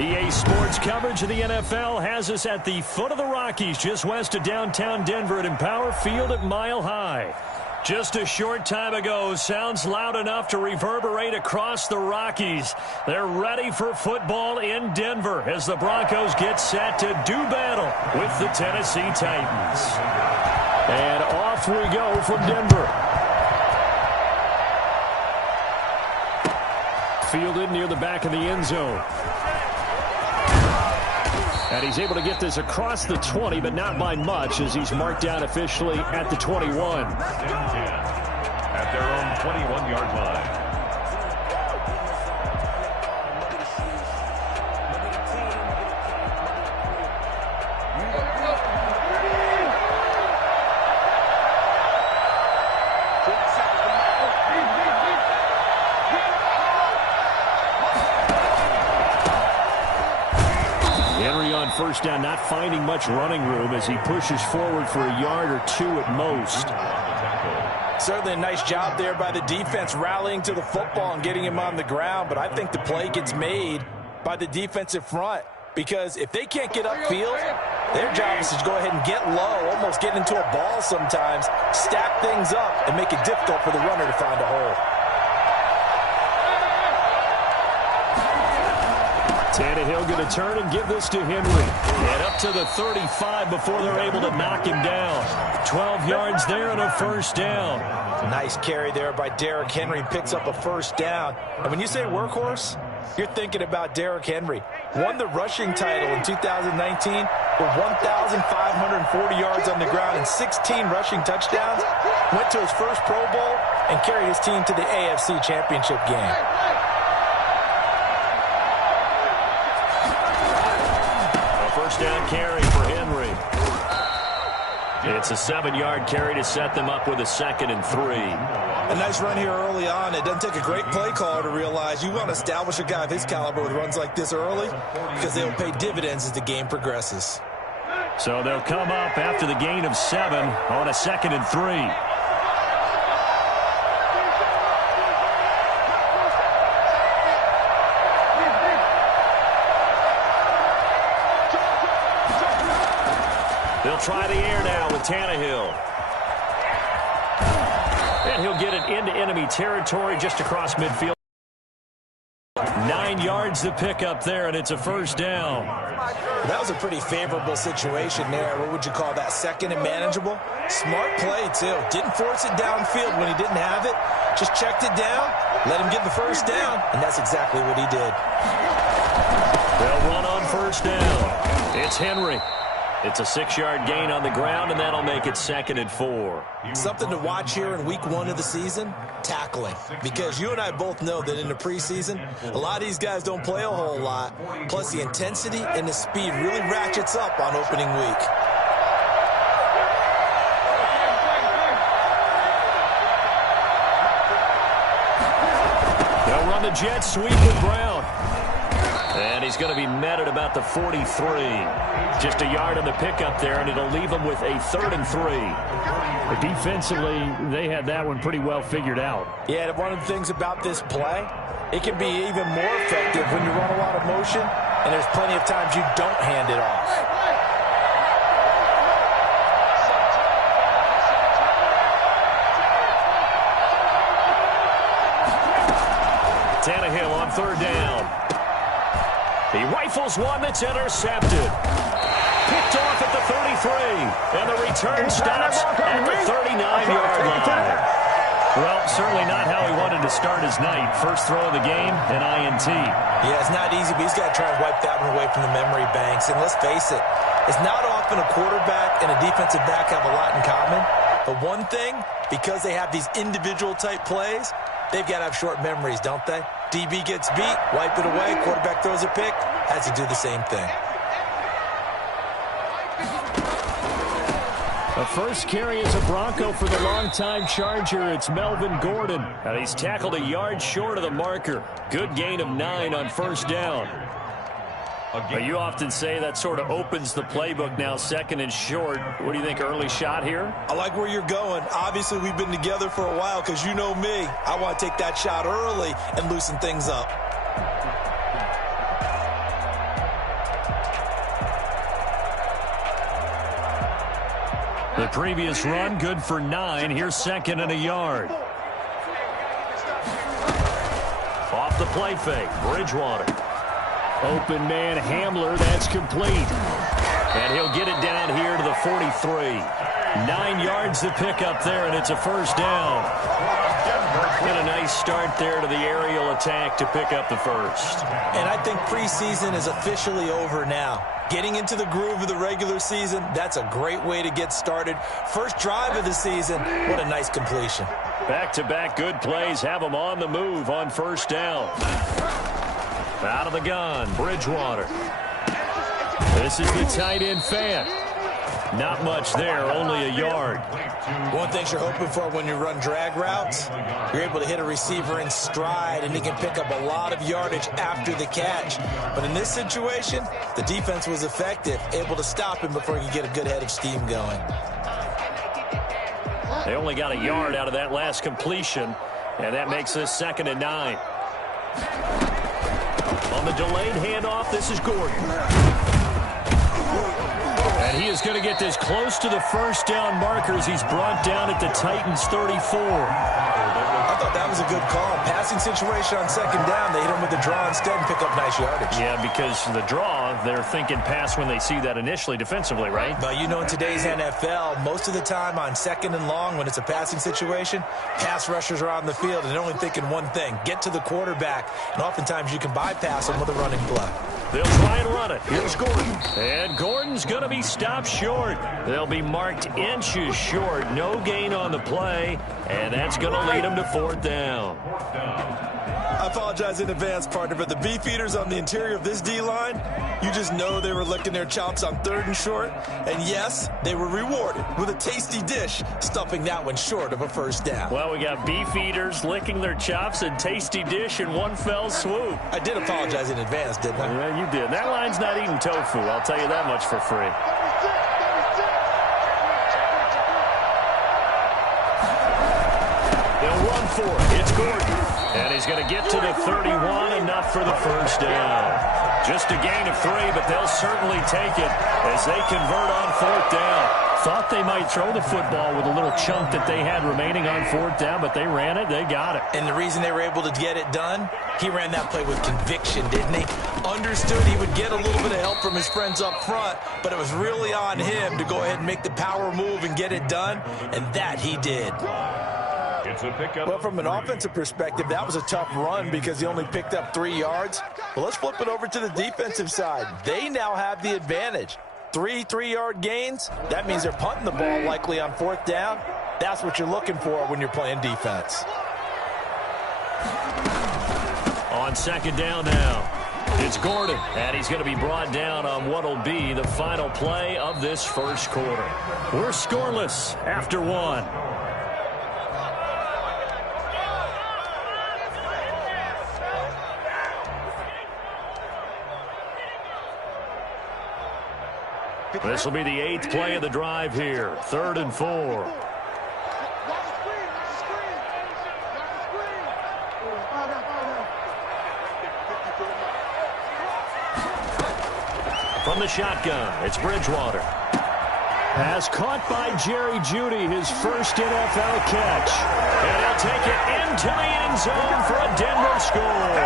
EA Sports coverage of the NFL has us at the foot of the Rockies, just west of downtown Denver at Empower Field at Mile High. Just a short time ago, sounds loud enough to reverberate across the Rockies. They're ready for football in Denver as the Broncos get set to do battle with the Tennessee Titans. And off we go from Denver. Fielded near the back of the end zone. And he's able to get this across the 20, but not by much, as he's marked down officially at the 21. At their own 21-yard line. First down, not finding much running room as he pushes forward for a yard or two at most. Certainly a nice job there by the defense rallying to the football and getting him on the ground, but I think the play gets made by the defensive front because if they can't get upfield, their job is to go ahead and get low, almost get into a ball sometimes, stack things up, and make it difficult for the runner to find a hole. Tannehill going to turn and give this to Henry. And up to the 35 before they're able to knock him down. 12 yards there and a first down. Nice carry there by Derrick Henry. Picks up a first down. And when you say workhorse, you're thinking about Derrick Henry. Won the rushing title in 2019 with 1,540 yards on the ground and 16 rushing touchdowns. Went to his first Pro Bowl and carried his team to the AFC Championship game. Down carry for Henry. It's a 7-yard carry to set them up with a 2nd and 3. A nice run here early on. It doesn't take a great play caller to realize you want to establish a guy of his caliber with runs like this early because they'll pay dividends as the game progresses. So they'll come up after the gain of 7 on a 2nd and 3. They'll try the air now with Tannehill. And he'll get it into enemy territory just across midfield. 9 yards to pick up there, and it's a first down. That was a pretty favorable situation there. What would you call that? 2nd and manageable? Smart play, too. Didn't force it downfield when he didn't have it. Just checked it down, let him get the first down, and that's exactly what he did. They'll run on first down. It's Henry. It's a 6-yard gain on the ground, and that'll make it 2nd and 4. Something to watch here in week 1 of the season, tackling. Because you and I both know that in the preseason, a lot of these guys don't play a whole lot. Plus, the intensity and the speed really ratchets up on opening week. They'll run the jet sweep with Brown. And he's going to be met at about the 43. Just a yard on the pickup there, and it'll leave him with a 3rd and 3. But defensively, they had that one pretty well figured out. Yeah, one of the things about this play, it can be even more effective when you run a lot of motion, and there's plenty of times you don't hand it off. Tannehill on 3rd down. He rifles one that's intercepted. Picked off at the 33. And the return stops at the 39-yard line. Well, certainly not how he wanted to start his night. First throw of the game, an INT. Yeah, it's not easy, but he's got to try and wipe that one away from the memory banks. And let's face it, it's not often a quarterback and a defensive back have a lot in common. But one thing, because they have these individual type plays, they've got to have short memories, don't they? DB gets beat, wipe it away, quarterback throws a pick, has to do the same thing. The first carry is a Bronco for the longtime Charger. It's Melvin Gordon. And he's tackled a yard short of the marker. Good gain of 9 on first down. You often say that sort of opens the playbook now, 2nd and short. What do you think, early shot here? I like where you're going. Obviously, we've been together for a while because you know me. I want to take that shot early and loosen things up. The previous run, good for 9. Here's second and a yard. Off the play fake, Bridgewater. Open man Hamler, that's complete. And he'll get it down here to the 43. 9 yards to pick up there, and it's a first down. And a nice start there to the aerial attack to pick up the first. And I think preseason is officially over now. Getting into the groove of the regular season, that's a great way to get started. First drive of the season, what a nice completion. Back-to-back good plays have them on the move on first down. Out of the gun, Bridgewater. This is the tight end fan. Not much there, only a yard. One thing you're hoping for when you run drag routes, you're able to hit a receiver in stride, and he can pick up a lot of yardage after the catch. But in this situation, the defense was effective, able to stop him before he could get a good head of steam going. They only got a yard out of that last completion, and that makes this 2nd and 9. On the delayed handoff, this is Gordon. And he is going to get this close to the first down markers. He's brought down at the Titans' 34. I thought that was a good call. Passing situation on 2nd down. They hit him with the draw instead and pick up nice yardage. Yeah, because the draw, they're thinking pass when they see that initially defensively, right? But you know, in today's NFL, most of the time on 2nd and long, when it's a passing situation, pass rushers are on the field and they're only thinking one thing, get to the quarterback. And oftentimes you can bypass them with a running play. They'll try and run it. Here's Gordon. And Gordon's going to be stopped short. They'll be marked inches short. No gain on the play. And that's going to lead them to 4th down. I apologize in advance, partner, but the beef eaters on the interior of this D-line, you just know they were licking their chops on 3rd and short. And yes, they were rewarded with a tasty dish, stuffing that one short of a first down. Well, we got beef eaters licking their chops and tasty dish in one fell swoop. I did apologize in advance, didn't I? Yeah, you did. That line's not eating tofu. I'll tell you that much for free. They'll run for it. It's Gordon. And he's going to get to the 31, enough for the first down. Just a gain of 3, but they'll certainly take it as they convert on 4th down. Thought they might throw the football with a little chunk that they had remaining on 4th down, but they ran it, they got it. And the reason they were able to get it done, he ran that play with conviction, didn't he? Understood he would get a little bit of help from his friends up front, but it was really on him to go ahead and make the power move and get it done, and that he did. Well, from an offensive perspective, that was a tough run because he only picked up 3 yards. Well, let's flip it over to the defensive side. They now have the advantage. 3 3-yard gains, that means they're punting the ball likely on 4th down. That's what you're looking for when you're playing defense. On 2nd down now, it's Gordon, and he's going to be brought down on what will be the final play of this first quarter. We're scoreless after 1. This will be the 8th play of the drive here. 3rd and 4. From the shotgun, it's Bridgewater. Pass caught by Jerry Jeudy, his first NFL catch. And he'll take it into the end zone for a Denver score.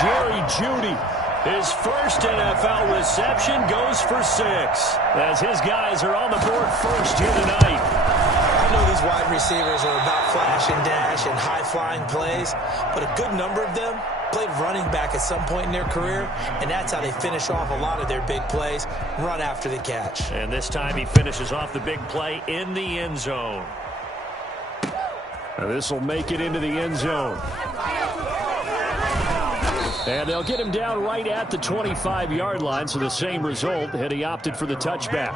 Jerry Jeudy, his first NFL reception, goes for 6. As his guys are on the board first here tonight. I know these wide receivers are about flash and dash and high-flying plays, but a good number of them played running back at some point in their career, and that's how they finish off a lot of their big plays, run after the catch. And this time he finishes off the big play in the end zone. This will make it into the end zone. And they'll get him down right at the 25-yard line, so the same result had he opted for the touchback.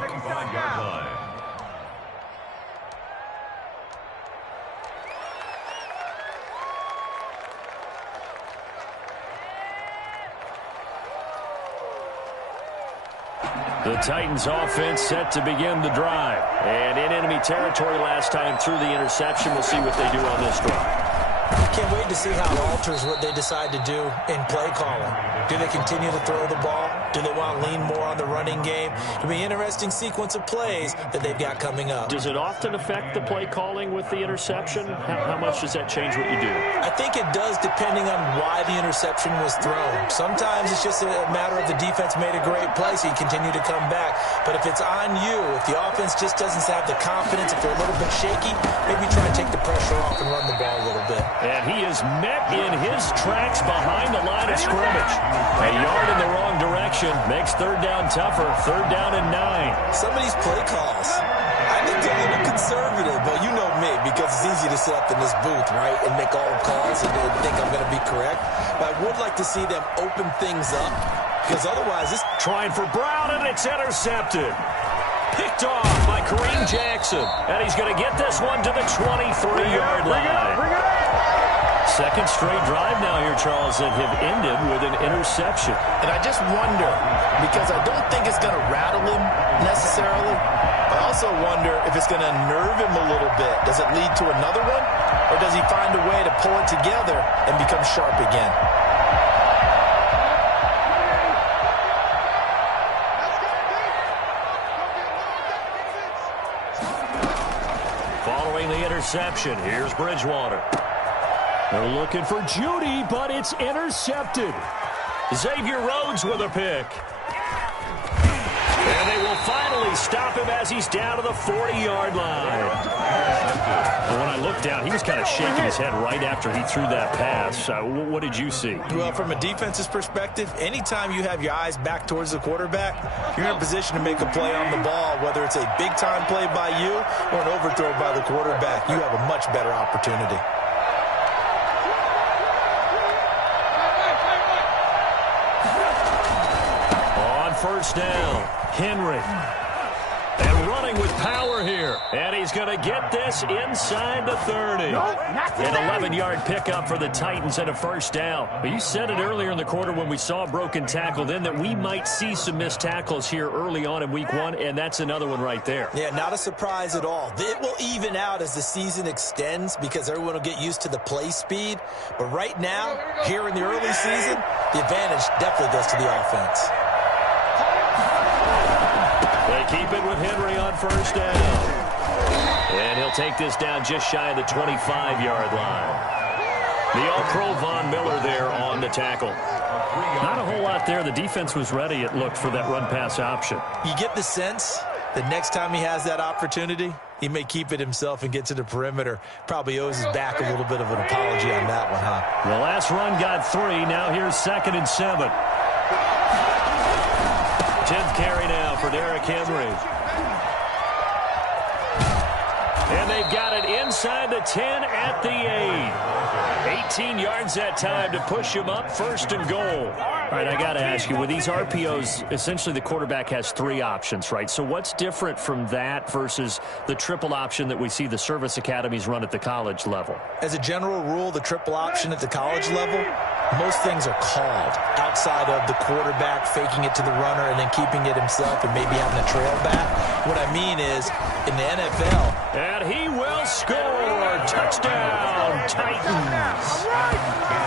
The Titans offense set to begin the drive. And in enemy territory last time through the interception. We'll see what they do on this drive. Can't wait to see how it alters what they decide to do in play calling. Do they continue to throw the ball, Do they want to lean more on the running game? It'll be an interesting sequence of plays that they've got coming up. Does it often affect the play calling with the interception? How much does that change what you do? I think it does, depending on why the interception was thrown. Sometimes it's just a matter of the defense made a great play, so you continue to come back. But if it's on you, if the offense just doesn't have the confidence, if they're a little bit shaky, maybe try and take the pressure off and run the ball a little bit. And he is met in his tracks behind the line of scrimmage. A yard in the wrong direction makes third down tougher. Third down and 9. Some of these play calls, I think they're a little conservative, but you know me, because it's easy to sit up in this booth, right, and make all calls and think I'm going to be correct. But I would like to see them open things up, because otherwise this... Trying for Brown, and it's intercepted. Picked off by Kareem Jackson. And he's going to get this one to the 23-yard line. Second straight drive now here, Charles, that have ended with an interception. And I just wonder, because I don't think it's going to rattle him necessarily, I also wonder if it's going to nerve him a little bit. Does it lead to another one? Or does he find a way to pull it together and become sharp again? Following the interception, here's Bridgewater. They're looking for Judy, but it's intercepted. Xavier Rhodes with a pick. And they will finally stop him as he's down to the 40-yard line. And when I looked down, he was kind of shaking his head right after he threw that pass. What did you see? Well, from a defense's perspective, anytime you have your eyes back towards the quarterback, you're in a position to make a play on the ball, whether it's a big-time play by you or an overthrow by the quarterback. You have a much better opportunity. First down, Henry. And running with power here. And he's going to get this inside the 30. An 11-yard pickup for the Titans and a first down. But you said it earlier in the quarter when we saw a broken tackle then that we might see some missed tackles here early on in week 1, and that's another one right there. Yeah, not a surprise at all. It will even out as the season extends because everyone will get used to the play speed. But right now, here in the early season, the advantage definitely goes to the offense. They keep it with Henry on first down. And he'll take this down just shy of the 25-yard line. The All-Pro Von Miller there on the tackle. Not a whole lot there. The defense was ready, it looked, for that run-pass option. You get the sense that next time he has that opportunity, he may keep it himself and get to the perimeter. Probably owes his back a little bit of an apology on that one, huh? The last run got 3. Now here's 2nd and 7. 10th carry now for Derrick Henry. And they've got it inside the 10 at the 8. 18 yards that time to push him up, 1st and goal. All right, I got to ask you, with these RPOs, essentially the quarterback has 3 options, right? So what's different from that versus the triple option that we see the service academies run at the college level? As a general rule, the triple option at the college level, most things are called outside of the quarterback faking it to the runner and then keeping it himself and maybe having a trail back. What I mean is, in the NFL... And he will score! Touchdown, Titans!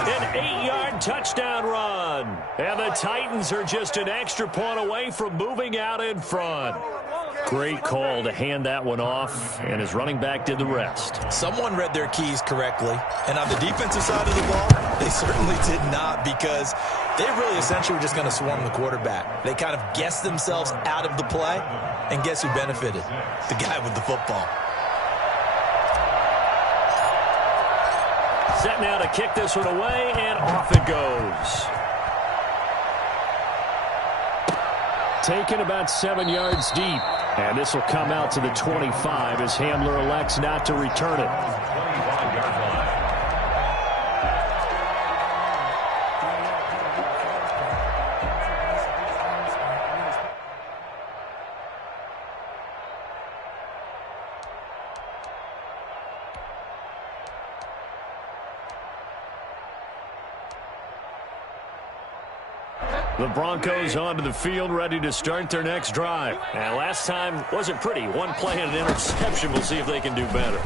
An 8-yard touchdown run. And the Titans are just an extra point away from moving out in front. Great call to hand that one off, and his running back did the rest. Someone read their keys correctly, and on the defensive side of the ball, they certainly did not, because they really essentially were just going to swarm the quarterback. They kind of guessed themselves out of the play, and guess who benefited? The guy with the football. Set now to kick this one away, and off it goes. Taken about 7 yards deep. And this will come out to the 25 as Hamler elects not to return it. The Broncos onto the field, ready to start their next drive. And last time wasn't pretty. One play and an interception. We'll see if they can do better.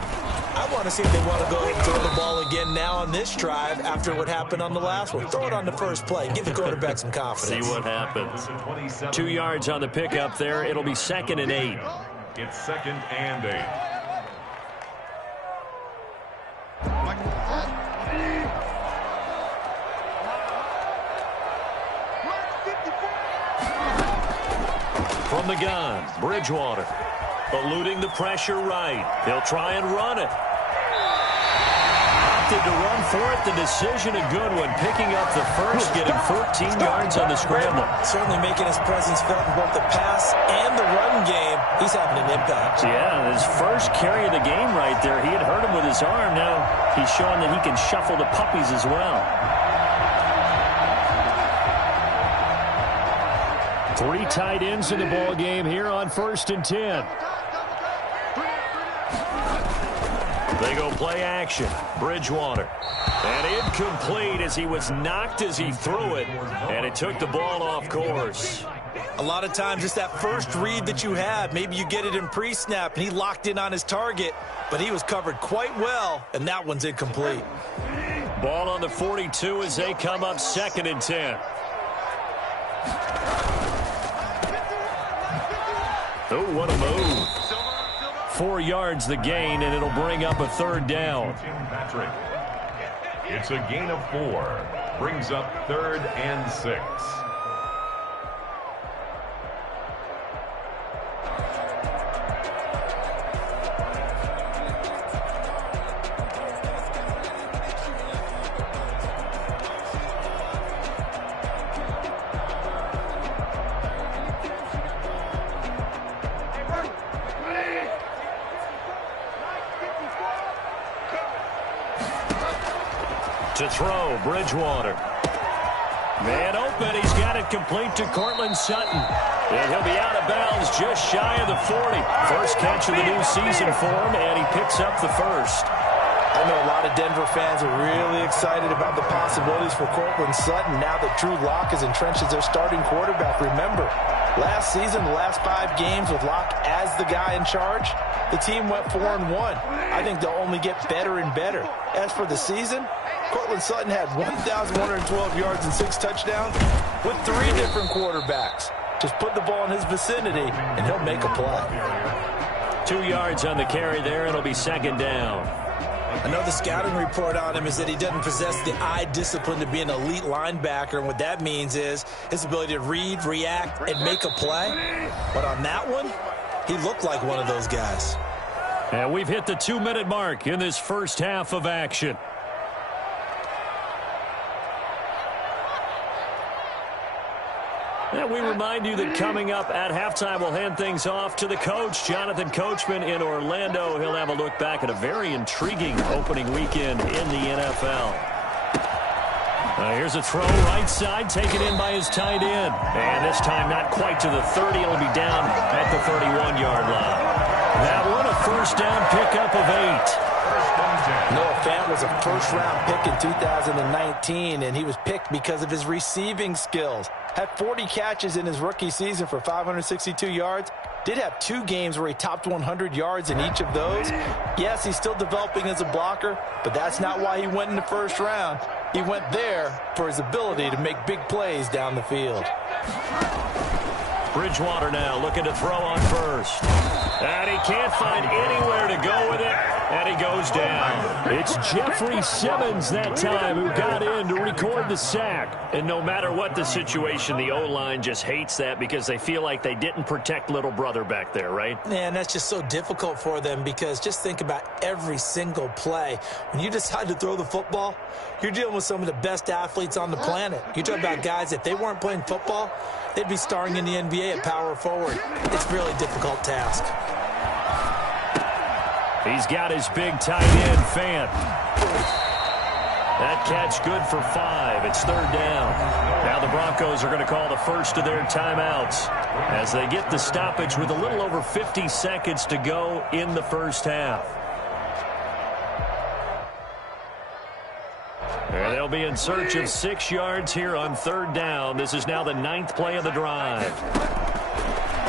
I want to see if they want to go ahead and throw the ball again now on this drive after what happened on the last one. Throw it on the first play. Give the quarterback some confidence. See what happens. 2 yards on the pickup there. It'll be 2nd and 8. It's 2nd and 8. From the gun, Bridgewater. Eluding the pressure right. He'll try and run it. Opted to run for it. The decision a good one. Picking up the first, getting 14 yards on the scramble. Certainly making his presence felt in both the pass and the run game. He's having an impact. Yeah, his first carry of the game right there. He had hurt him with his arm. Now he's showing that he can shuffle the puppies as well. 3 tight ends in the ball game here on 1st and 10. They go play action. Bridgewater. And incomplete as he was knocked as he threw it. And it took the ball off course. A lot of times it's that first read that you have. Maybe you get it in pre-snap and he locked in on his target. But he was covered quite well, and that one's incomplete. Ball on the 42 as they come up 2nd and 10. Oh, what a move. 4 yards the gain, and it'll bring up a 3rd down. Patrick. It's a gain of 4. Brings up 3rd and 6. To throw, Bridgewater. Man open, he's got it complete to Courtland Sutton. And he'll be out of bounds just shy of the 40. First catch of the new season for him, and he picks up the first. I know a lot of Denver fans are really excited about the possibilities for Courtland Sutton now that Drew Lock is entrenched as their starting quarterback. Remember, last season, the last 5 games with Lock as the guy in charge, the team went 4-1. I think they'll only get better and better. As for the season, Courtland Sutton had 1,112 yards and 6 touchdowns with 3 different quarterbacks. Just put the ball in his vicinity, and he'll make a play. 2 yards on the carry there. It'll be 2nd down. I know the scouting report on him is that he doesn't possess the eye discipline to be an elite linebacker, and what that means is his ability to read, react, and make a play. But on that one, he looked like one of those guys. And we've hit the 2-minute mark in this first half of action. And we remind you that coming up at halftime, we'll hand things off to the coach, Jonathan Coachman in Orlando. He'll have a look back at a very intriguing opening weekend in the NFL. Here's a throw right side, taken in by his tight end. And this time not quite to the 30. It'll be down at the 31-yard line. That one a first down pickup of 8. Noah Fant was a first-round pick in 2019, and he was picked because of his receiving skills. Had 40 catches in his rookie season for 562 yards. Did have 2 games where he topped 100 yards in each of those. Yes, he's still developing as a blocker, but that's not why he went in the first round. He went there for his ability to make big plays down the field. Bridgewater now looking to throw on first. And he can't find anywhere to go with it. And he goes down. It's Jeffrey Simmons that time who got in to record the sack. And no matter what the situation, the O-line just hates that because they feel like they didn't protect little brother back there, right? Man, that's just so difficult for them because just think about every single play. When you decide to throw the football, you're dealing with some of the best athletes on the planet. You talk about guys, if they weren't playing football, they'd be starring in the NBA at power forward. It's a really difficult task. He's got his big tight end, Fant. That catch good for 5. It's 3rd down. Now the Broncos are going to call the first of their timeouts as they get the stoppage with a little over 50 seconds to go in the first half. And they'll be in search of 6 yards here on 3rd down. This is now the 9th play of the drive.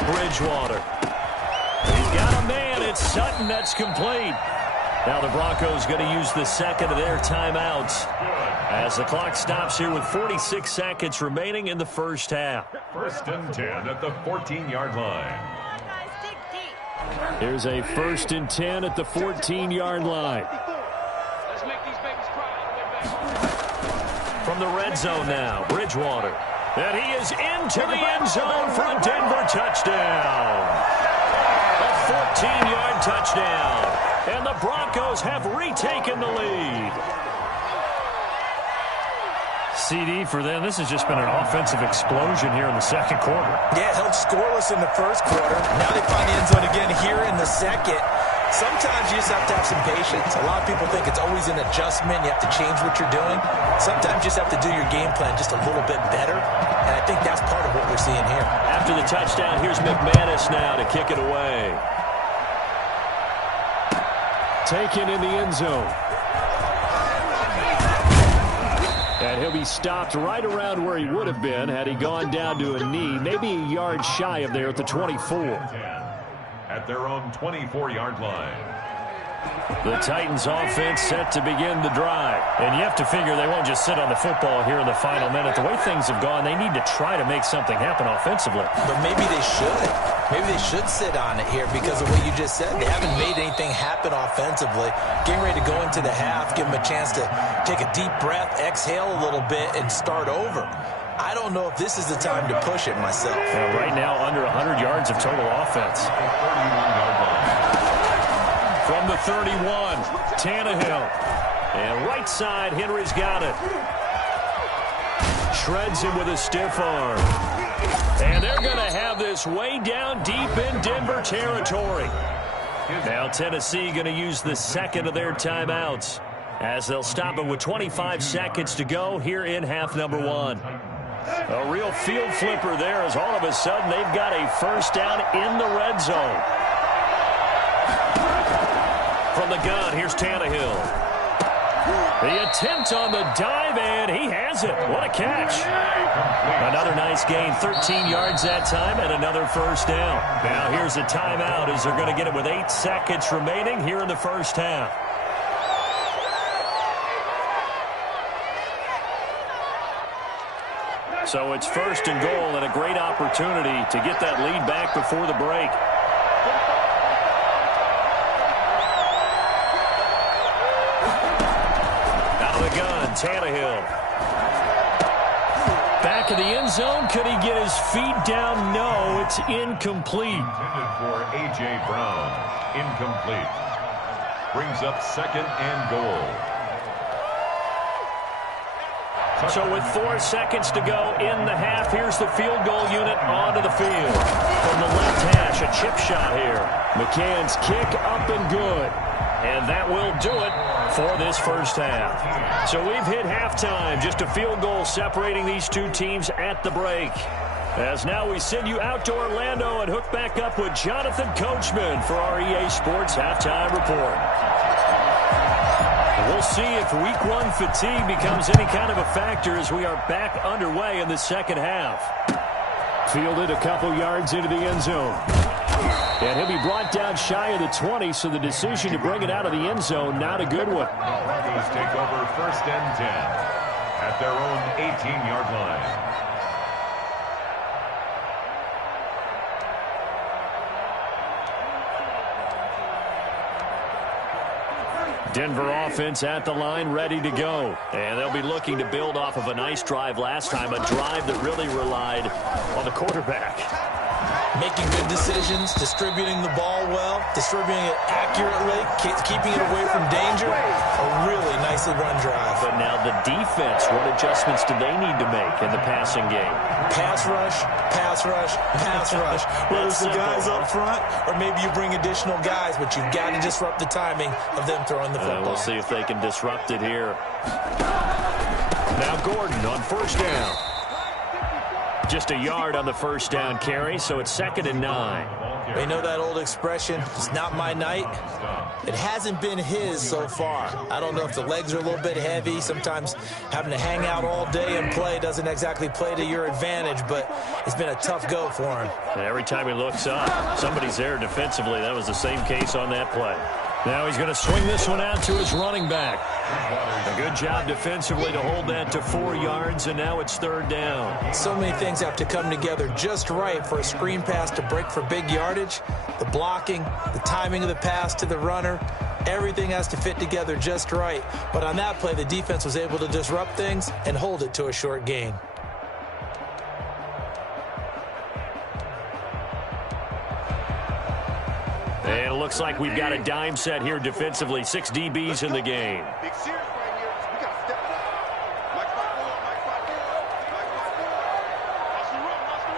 Bridgewater. He's got a man. It's Sutton that's complete. Now the Broncos going to use the second of their timeouts as the clock stops here with 46 seconds remaining in the first half. 1st and 10 at the 14-yard line. Here's a 1st and 10 at the 14-yard line. Let's make these babies cry. From the red zone now, Bridgewater. And he is into the end zone for a Denver touchdown. A 14-yard touchdown. And the Broncos have retaken the lead. CD for them. This has just been an offensive explosion here in the second quarter. Yeah, held scoreless in the first quarter. Now they find the end zone again here in the second. Sometimes you just have to have some patience. A lot of people think it's always an adjustment. You have to change what you're doing. Sometimes you just have to do your game plan just a little bit better. And I think that's part of what we're seeing here. After the touchdown, here's McManus now to kick it away. Taken in the end zone. And he'll be stopped right around where he would have been had he gone down to a knee, maybe a yard shy of there at the 24. At their own 24-yard line. The Titans offense set to begin the drive. And you have to figure they won't just sit on the football here in the final minute. The way things have gone, they need to try to make something happen offensively. But maybe they should. Maybe they should sit on it here because of what you just said. They haven't made anything happen offensively. Getting ready to go into the half, give them a chance to take a deep breath, exhale a little bit, and start over. I don't know if this is the time to push it myself. Yeah, right now, under 100 yards of total offense. From the 31, Tannehill. And right side, Henry's got it. Shreds him with a stiff arm. And they're going to have this way down deep in Denver territory. Now Tennessee going to use the second of their timeouts as they'll stop it with 25 seconds to go here in half number one. A real field flipper there as all of a sudden they've got a first down in the red zone. From the gun, here's Tannehill. The attempt on the dive, and he has it. What a catch. Another nice gain, 13 yards that time, and another first down. Now here's a timeout as they're going to get it with 8 seconds remaining here in the first half. So it's 1st and goal and a great opportunity to get that lead back before the break. Tannehill. Back of the end zone. Could he get his feet down? No, it's incomplete. Intended for A.J. Brown. Incomplete. Brings up 2nd and goal. So with 4 seconds to go in the half, here's the field goal unit onto the field. From the left hash, a chip shot here. McCann's kick up and good. And that will do it for this first half. So we've hit halftime. Just a field goal separating these two teams at the break. As now we send you out to Orlando and hook back up with Jonathan Coachman for our EA Sports Halftime Report. We'll see if week 1 fatigue becomes any kind of a factor as we are back underway in the second half. Fielded a couple yards into the end zone. And he'll be brought down shy of the 20, so the decision to bring it out of the end zone, not a good one. Broncos take over 1st and 10 at their own 18-yard line. Denver offense at the line, ready to go. And they'll be looking to build off of a nice drive last time, a drive that really relied on the quarterback. Making good decisions, distributing the ball well, distributing it accurately, keeping it away from danger. A really nicely run drive. But now the defense, what adjustments do they need to make in the passing game? Pass rush, pass rush, pass rush. Whether it's the guys up front or maybe you bring additional guys, but you've got to disrupt the timing of them throwing the football. We'll see if they can disrupt it here. Now Gordon on first down. Just a yard on the first down carry, so it's 2nd and 9. You know that old expression, it's not my night? It hasn't been his so far. I don't know if the legs are a little bit heavy. Sometimes having to hang out all day and play doesn't exactly play to your advantage, but it's been a tough go for him. And every time he looks up, somebody's there defensively. That was the same case on that play. Now he's going to swing this one out to his running back. A good job defensively to hold that to 4 yards, and now it's 3rd down. So many things have to come together just right for a screen pass to break for big yardage. The blocking, the timing of the pass to the runner, everything has to fit together just right. But on that play, the defense was able to disrupt things and hold it to a short gain. And it looks like we've got a dime set here defensively. 6 DBs in the game. Big series right here. We got to step it up. Mike 5-4, Mike 5-4, Mike 5-4. Watch the run, watch the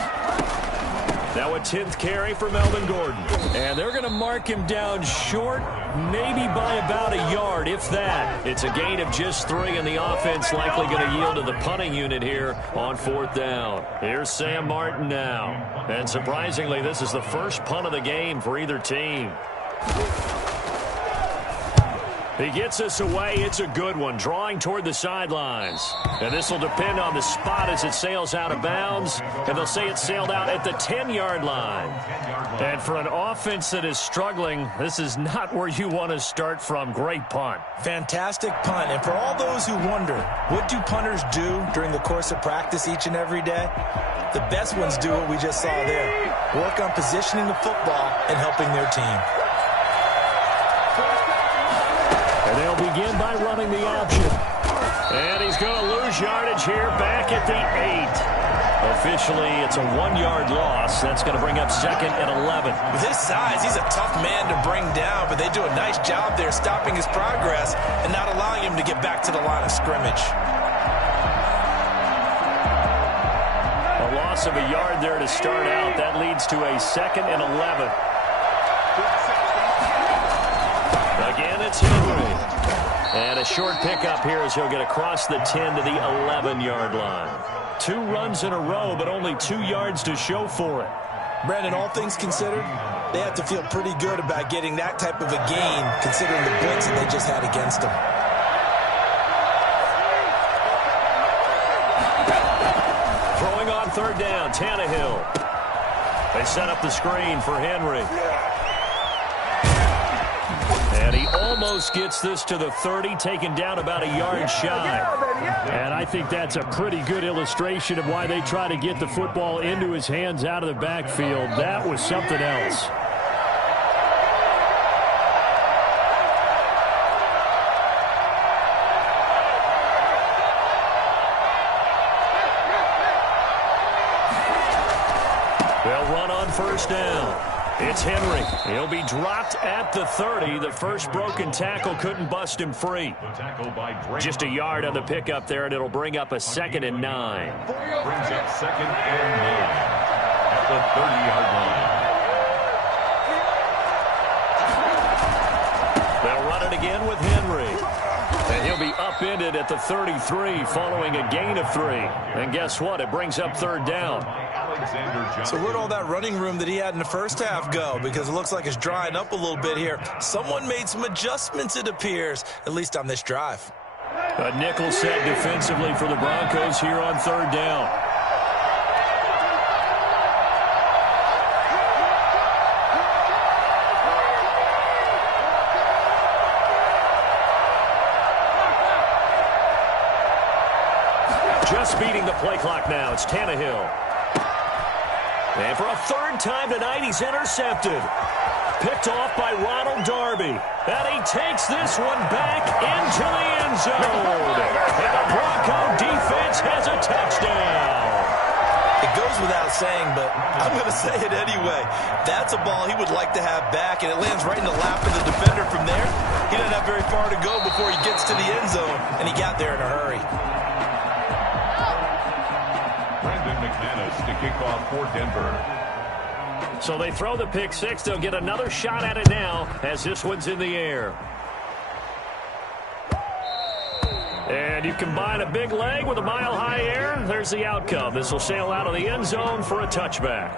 run. Now a 10th carry for Melvin Gordon. And they're going to mark him down short, maybe by about a yard, if that. It's a gain of just 3, and the offense likely going to yield to the punting unit here on 4th down. Here's Sam Martin now. And surprisingly, this is the first punt of the game for either team. He gets us away. It's a good one, drawing toward the sidelines. And this will depend on the spot as it sails out of bounds. And they'll say it sailed out at the 10-yard line. And for an offense that is struggling, this is not where you want to start from. Great punt. Fantastic punt. And for all those who wonder, what do punters do during the course of practice each and every day? The best ones do what we just saw there. Work on positioning the football and helping their team. And they'll begin by running the option. And he's going to lose yardage here back at the 8. Officially, it's a 1-yard loss. That's going to bring up 2nd and 11. With his size, he's a tough man to bring down, but they do a nice job there stopping his progress and not allowing him to get back to the line of scrimmage. A loss of a yard there to start out. That leads to a 2nd and 11. Again, it's Henry. And a short pickup here as he'll get across the 10 to the 11-yard line. 2 runs in a row, but only 2 yards to show for it. Brandon, all things considered, they have to feel pretty good about getting that type of a gain, considering the blitz that they just had against them. Throwing on 3rd down, Tannehill. They set up the screen for Henry. And he almost gets this to the 30, taken down about a yard shy. And I think that's a pretty good illustration of why they try to get the football into his hands out of the backfield. That was something else. They'll run on 1st down. It's Henry. He'll be dropped at the 30. The first broken tackle couldn't bust him free. Just a yard on the pickup there, and it'll bring up a 2nd and 9. Brings up 2nd and 9 at the 30-yard line. They'll run it again with Henry. And he'll be upended at the 33 following a gain of 3. And guess what? It brings up 3rd down. So where'd all that running room that he had in the first half go? Because it looks like it's drying up a little bit here. Someone made some adjustments, it appears, at least on this drive. A nickel set defensively for the Broncos here on 3rd down. Just beating the play clock now. It's Tannehill. And for a 3rd time tonight, he's intercepted. Picked off by Ronald Darby. And he takes this one back into the end zone. And the Bronco defense has a touchdown. It goes without saying, but I'm going to say it anyway. That's a ball he would like to have back, and it lands right in the lap of the defender from there. He doesn't have very far to go before he gets to the end zone, and he got there in a hurry. To kick off for Denver. So they throw the pick 6. They'll get another shot at it now as this one's in the air. And you combine a big leg with a mile-high air. There's the outcome. This will sail out of the end zone for a touchback.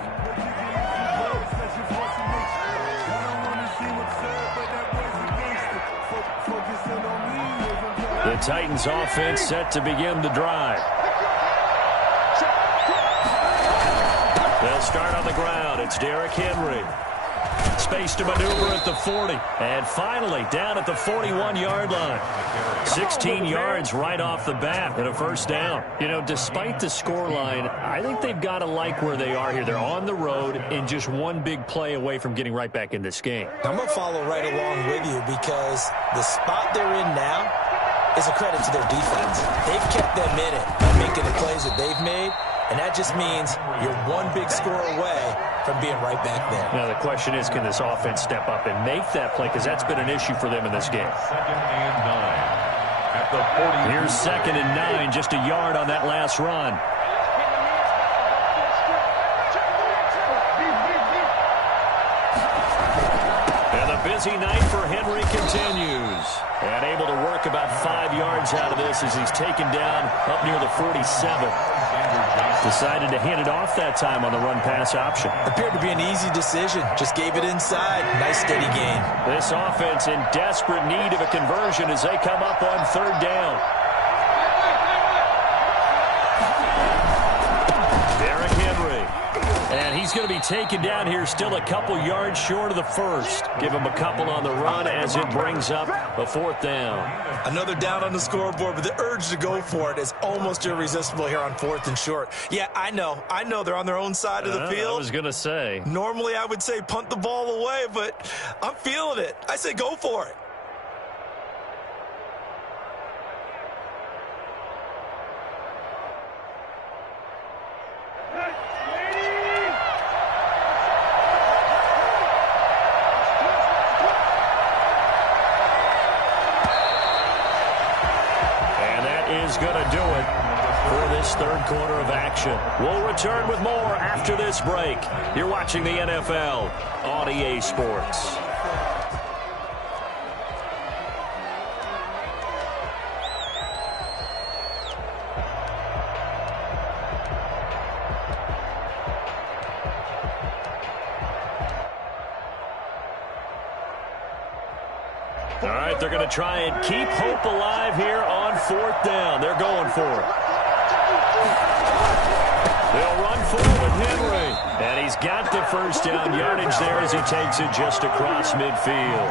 The Titans offense set to begin the drive. They'll start on the ground. It's Derrick Henry. Space to maneuver at the 40. And finally, down at the 41-yard line. 16 yards right off the bat and a first down. You know, despite the scoreline, I think they've got to like where they are here. They're on the road and just one big play away from getting right back in this game. I'm going to follow right along with you because the spot they're in now is a credit to their defense. They've kept them in it by making the plays that they've made, and that just means you're one big score away from being right back there. Now, the question is, can this offense step up and make that play? Because that's been an issue for them in this game. 2nd and 9 at the 40. Here's 2nd and 9, just a yard on that last run. And the busy night for Henry continues. And able to work about 5 yards out of this as he's taken down up near the 47. Decided to hand it off that time on the run-pass option. Appeared to be an easy decision. Just gave it inside. Nice steady gain. This offense in desperate need of a conversion as they come up on 3rd down. Derrick Henry. And he's going to be taken down here still a couple yards short of the first. Give him a couple on the run as it brings up a 4th down. Another down on the scoreboard, but the urge to go for it is almost irresistible here on 4th and short. Yeah, I know they're on their own side of the field. I was going to say. Normally I would say punt the ball away, but I'm feeling it. I say go for it. Going to do it for this 3rd quarter of action. We'll return with more after this break. You're watching the NFL on EA Sports. All right, they're going to try and keep hope alive here on 4th down. They're going for it. They'll run forward with Henry. And he's got the first down yardage there as he takes it just across midfield.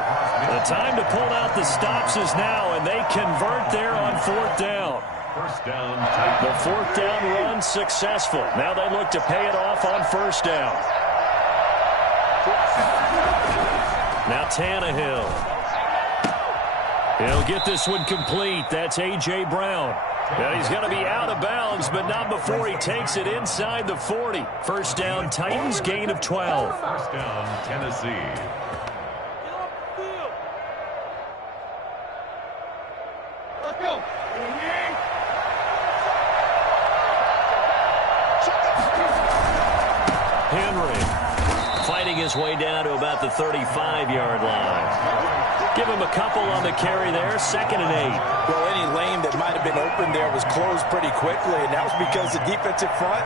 The time to pull out the stops is now, and they convert there on 4th down. First down. The 4th down run successful. Now they look to pay it off on 1st down. Now Tannehill. He'll get this one complete. That's A.J. Brown. And he's going to be out of bounds, but not before he takes it inside the 40. First down, Titans, gain of 12. First down, Tennessee. Let's go. Henry fighting his way down to about the 35-yard line. Give him a couple on the carry there. 2nd and 8. Well, any lane that might have been open there was closed pretty quickly, and that was because the defensive front,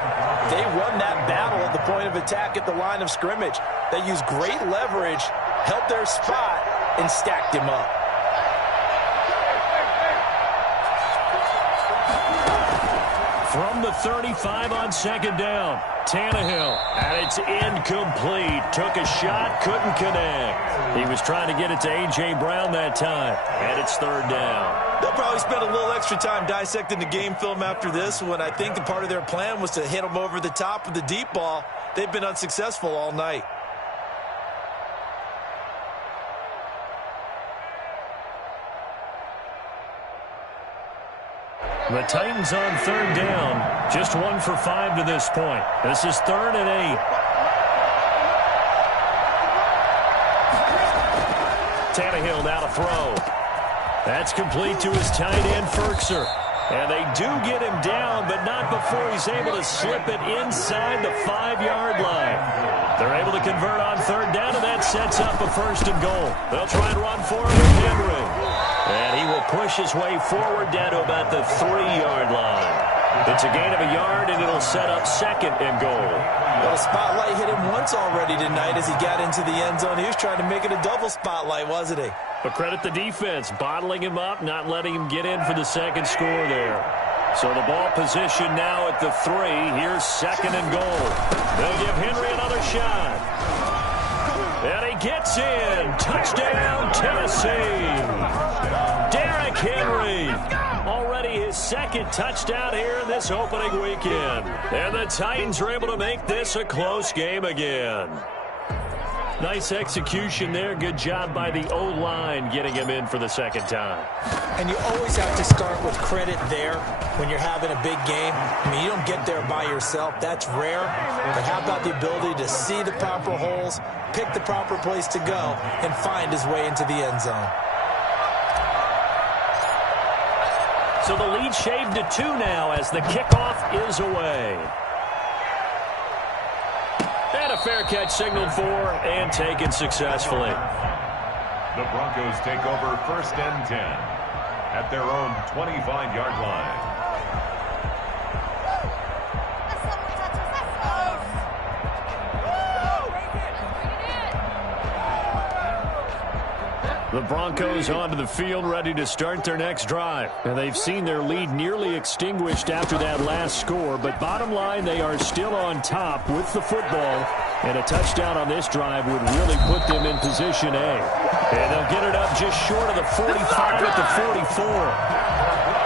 they won that battle at the point of attack at the line of scrimmage. They used great leverage, held their spot, and stacked him up. From the 35 on 2nd down, Tannehill, and it's incomplete. Took a shot, couldn't connect. He was trying to get it to A.J. Brown that time, and it's 3rd down. They'll probably spend a little extra time dissecting the game film after this one. I think the part of their plan was to hit him over the top with the deep ball. They've been unsuccessful all night. The Titans on 3rd down. Just 1 for 5 to this point. This is 3rd and 8. Tannehill now to throw. That's complete to his tight end, Ferkser. And they do get him down, but not before he's able to slip it inside the 5-yard line. They're able to convert on 3rd down, and that sets up a 1st and goal. They'll try and run forward with Henry. And he will push his way forward down to about the 3-yard line. It's a gain of a yard, and it'll set up 2nd and goal. Well, the spotlight hit him once already tonight as he got into the end zone. He was trying to make it a double spotlight, wasn't he? But credit the defense, bottling him up, not letting him get in for the 2nd score there. So the ball position now at the 3. Here's 2nd and goal. They'll give Henry another shot. And he gets in. Touchdown, Tennessee. Derrick Henry. Already his second touchdown here in this opening weekend. And the Titans are able to make this a close game again. Nice execution there. Good job by the O-line getting him in for the second time. And you always have to start with credit there when you're having a big game. I mean, you don't get there by yourself. That's rare. But how about the ability to see the proper holes, pick the proper place to go, and find his way into the end zone? So the lead shaved to 2 now as the kickoff is away. And a fair catch signaled for and taken successfully. The Broncos take over 1st and 10 at their own 25-yard line. The Broncos onto the field ready to start their next drive. And they've seen their lead nearly extinguished after that last score. But bottom line, they are still on top with the football. And a touchdown on this drive would really put them in position A. And they'll get it up just short of the 45 at the 44.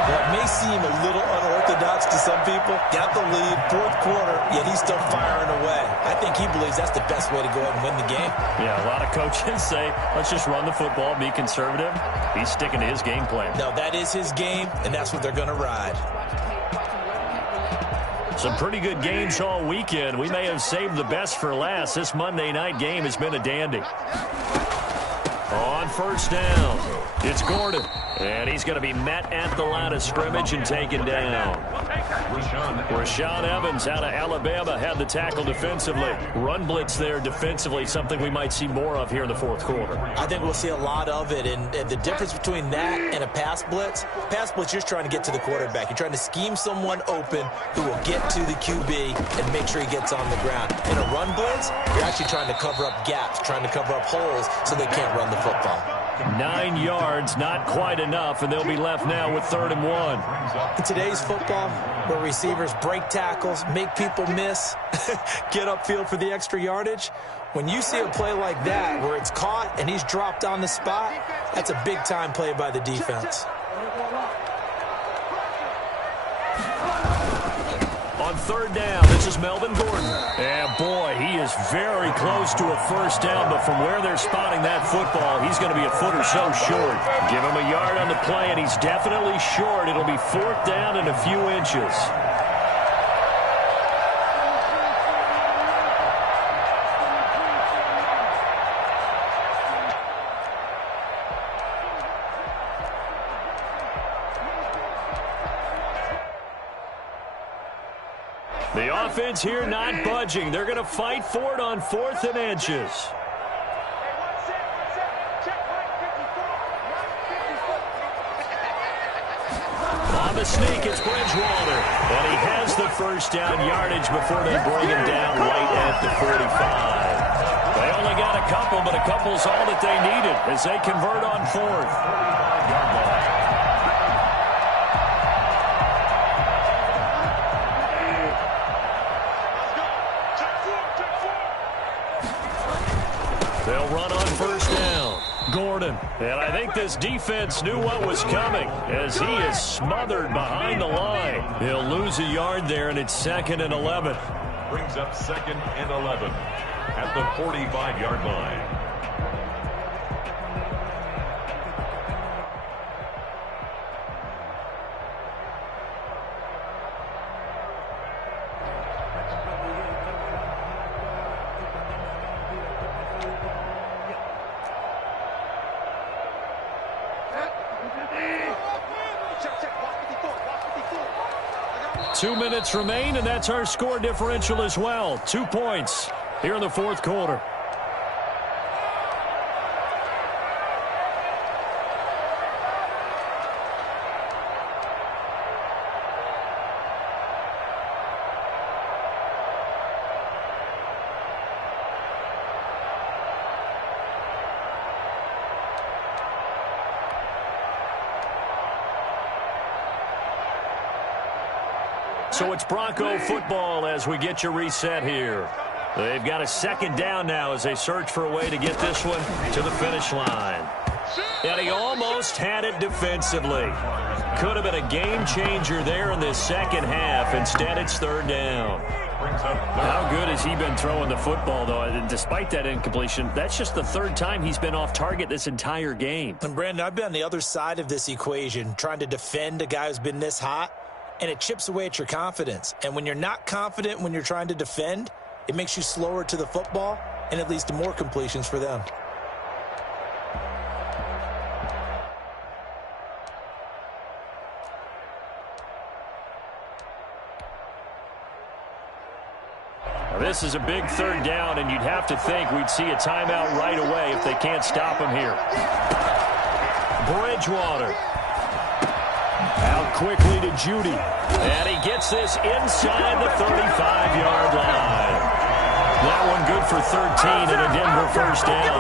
That may seem a little unorthodox to some people. Got the lead, 4th quarter, yet he's still firing away. I think he believes that's the best way to go ahead and win the game. Yeah, a lot of coaches say, let's just run the football, be conservative. He's sticking to his game plan. No, that is his game, and that's what they're going to ride. Some pretty good games all weekend. We may have saved the best for last. This Monday night game has been a dandy. On 1st down, it's Gordon. And he's going to be met at the line of scrimmage and taken down. Rashaan Evans out of Alabama had the tackle defensively. Run blitz there defensively, something we might see more of here in the 4th quarter. I think we'll see a lot of it. And the difference between that and a pass blitz, you're just trying to get to the quarterback. You're trying to scheme someone open who will get to the QB and make sure he gets on the ground. In a run blitz, you're actually trying to cover up gaps, trying to cover up holes so they can't run the football. 9 yards, not quite enough, and they'll be left now with 3rd and 1. In today's football, where receivers break tackles, make people miss, get upfield for the extra yardage, when you see a play like that where it's caught and he's dropped on the spot, that's a big-time play by the defense. On 3rd down, this is Melvin Gordon. And boy, he is very close to a 1st down, but from where they're spotting that football, he's going to be a foot or so short. Give him a yard on the play, and he's definitely short. It'll be 4th down and a few inches. The offense here not budging. They're going to fight for it on 4th and inches. On the sneak, it's Bridgewater. And he has the 1st down yardage before they bring him down right at the 45. They only got a couple, but a couple's all that they needed as they convert on 4th. They'll run on 1st down. Gordon. And I think this defense knew what was coming as he is smothered behind the line. He'll lose a yard there, and it's 2nd and 11. Brings up 2nd and 11 at the 45-yard line. Two minutes remain, and that's our score differential as well. 2 points here in the 4th quarter. So it's Bronco football as we get you reset here. They've got a second down now as they search for a way to get this one to the finish line. And he almost had it defensively. Could have been a game changer there in this second half. Instead, it's third down. How good has he been throwing the football, though? Despite that incompletion, that's just the third time he's been off target this entire game. And, Brandon, I've been on the other side of this equation trying to defend a guy who's been this hot, and it chips away at your confidence. And when you're not confident when you're trying to defend, it makes you slower to the football, and it leads to more completions for them. This is a big third down, and you'd have to think we'd see a timeout right away if they can't stop him here. Bridgewater. Out quickly to Judy. And he gets this inside the 35-yard line. That one good for 13 and a Denver first down.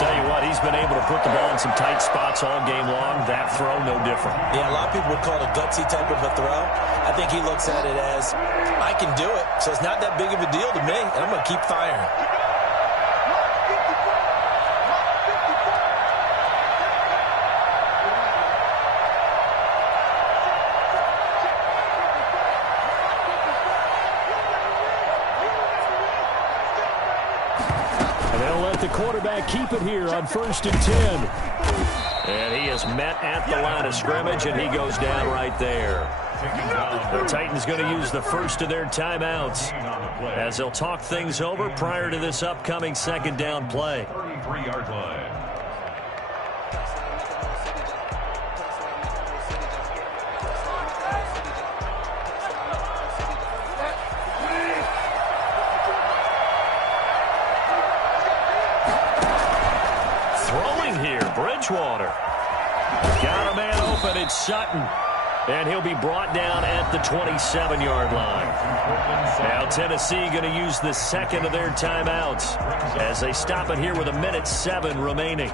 Tell you what, he's been able to put the ball in some tight spots all game long. That throw, no different. Yeah, a lot of people would call it a gutsy type of a throw. I think he looks at it as, I can do it, so it's not that big of a deal to me, and I'm going to keep firing. The quarterback keep it here on 1st and 10. And he is met at the line of scrimmage, and he goes down right there. The Titans going to use the first of their timeouts as they'll talk things over prior to this upcoming second down play. 33-yard line. Bridgewater. Got a man open. It's Sutton. And he'll be brought down at the 27-yard line. Now Tennessee going to use the second of their timeouts as they stop it here with 1:07 remaining.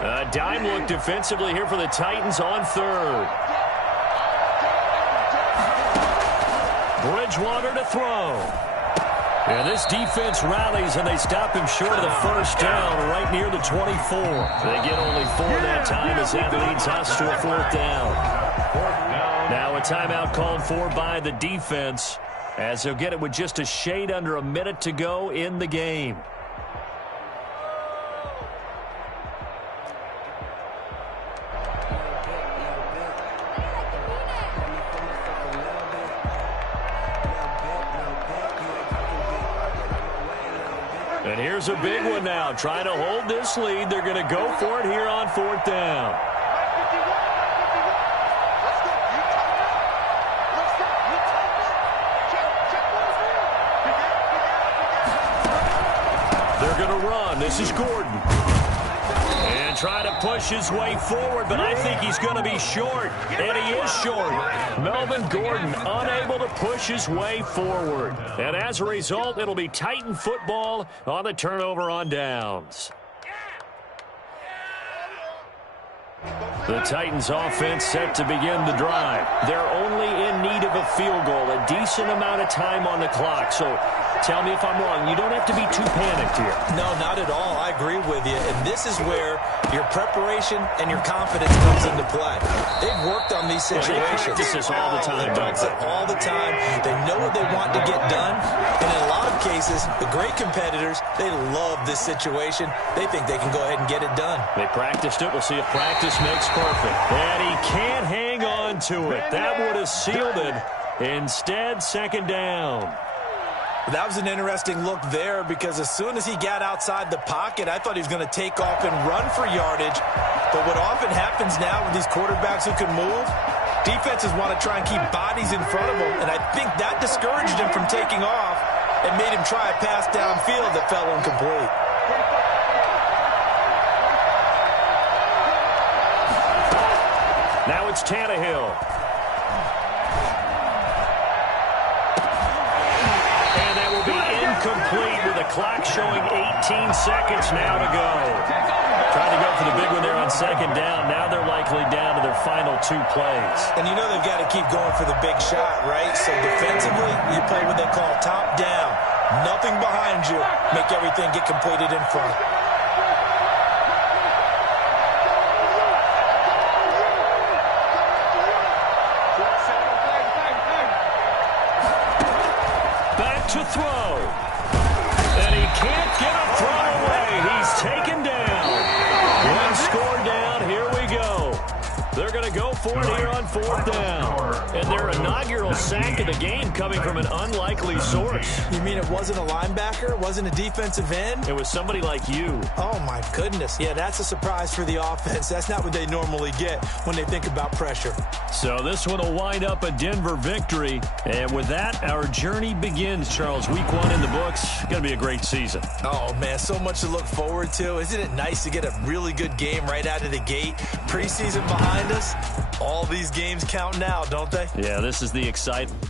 A dime look defensively here for the Titans on third. Bridgewater to throw. And this defense rallies, and they stop him short of the first down right near the 24. They get only 4 that time as that leads us to a fourth down. Now a timeout called for by the defense as they'll get it with just a shade under a minute to go in the game. And here's a big one now. Trying to hold this lead. They're going to go for it here on fourth down. They're going to run. This is Gordon. And try to push his way forward, but I think he's going to be short. And he is short. Melvin Gordon unable to push his way forward. And as a result, it'll be Titan football on the turnover on downs. The Titans offense set to begin the drive. They're only in need of a field goal, a decent amount of time on the clock. So tell me if I'm wrong. You don't have to be too panicked here. No, not at all. I agree with you. And this is where your preparation and your confidence comes into play. They've worked on these situations. They practice this all the time. They practice it all the time. They know what they want to get done. And in a lot of cases, the great competitors, they love this situation. They think they can go ahead and get it done. They practiced it. We'll see if practice makes perfect. And he can't hang on to it. That would have sealed it. Instead, second down. That was an interesting look there because as soon as he got outside the pocket, I thought he was going to take off and run for yardage. But what often happens now with these quarterbacks who can move, defenses want to try and keep bodies in front of them. And I think that discouraged him from taking off and made him try a pass downfield that fell incomplete. Now it's Tannehill. And that will be incomplete with the clock showing 18 seconds now to go. Trying to go for the big one there on second down. Now they're likely down to their final 2 plays. And you know they've got to keep going for the big shot, right? So defensively, you play what they call top down. Nothing behind you. Make everything get completed in front. Back to throw. And he can't get a throw away. He's taken down. One score down. Here we go. They're going to go for it here on 4th down. And their inaugural sack of the game coming from an unlikely source. You mean it wasn't a linebacker? It wasn't a defensive end? It was somebody like you. Oh, my goodness. Yeah, that's a surprise for the offense. That's not what they normally get when they think about pressure. So this one will wind up a Denver victory. And with that, our journey begins, Charles. Week 1 in the books. Going to be a great season. Oh, man, so much to look forward to. Isn't it nice to get a really good game right out of the gate? Preseason behind us. All these games count now, don't they? Yeah, this is the excitement.